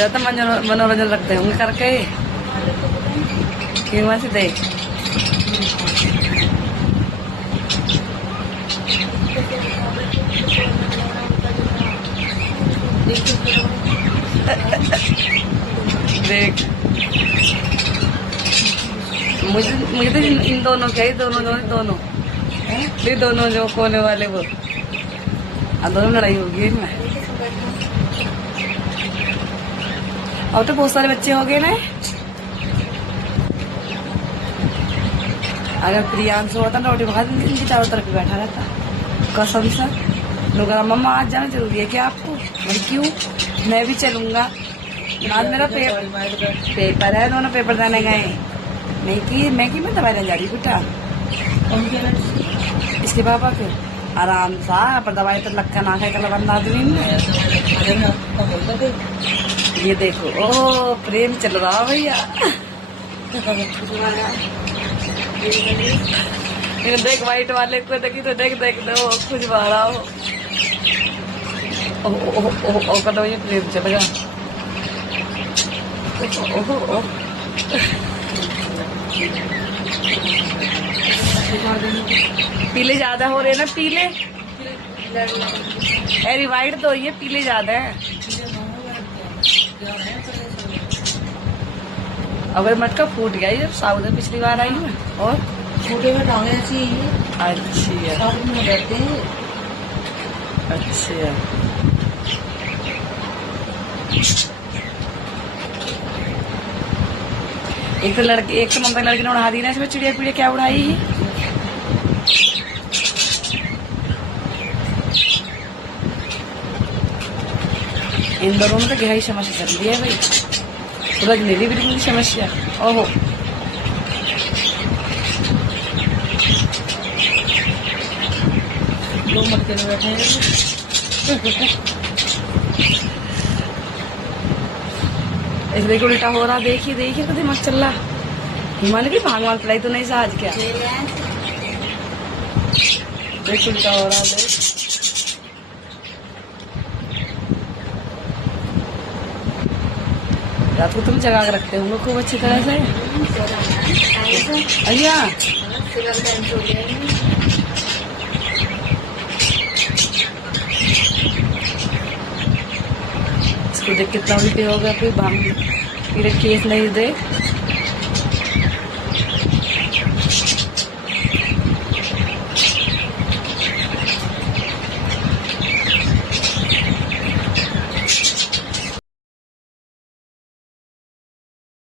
तो मनोरंजन रखते होंगे करके क्यों से देख देख मुझे तो इन दोनों क्या ही दोनों जो कोने वाले वो दोनों लड़ाई होगी इनमें। और तो बहुत सारे बच्चे हो गए ना। अगर प्रियांशु होता ना रोटी बखा इनकी चारों तरफ ही बैठा रहता कसम से। लोग मम्मा आज जाना जरूरी है क्या आपको? मैं क्यों, मैं भी चलूंगा। आज मेरा पेपर है, दोनों पेपर देने गए। मैं दवाई लेने जा रही बेटा इसके पापा के आराम सा पर दवाई तो लक्का ना खाए कल बंद आदमी में। ये देखो ओ प्रेम चल रहा भैया। देख वाइट वाले को देखी तो देख दो कुछ बाड़ा हो। ओ कदो ये प्रेम चल गया। पीले ज्यादा हो रहे ना, पीले अरे वाइट तो ये पीले ज्यादा है। अगर मटका फूट गया जब साउथ में पिछली बार आई है और फूटे में टांगे ऐसी अच्छी है। अच्छा एक तो ममता लड़की ने उड़ा दी ना इसमें चिड़िया पीड़िया क्या उड़ाई है। इन दोनों में तो गहरी समस्या चल रही है भाई। सूरज ने भी बिल्कुल समस्या। ओहो दो मटके में बैठे हैं। इसलिए उल्टा हो रहा। देखिए तो दिमाग चल रहा। हिमालय की भागवान पढ़ाई तो नहीं सा आज क्या देख उल्टा हो रहा। देख रात को तुम जगा के रखते होंगे खूब अच्छी तरह से। अय्या इसको देख कितना उल्टी हो गया। कोई भांग केस नहीं दे।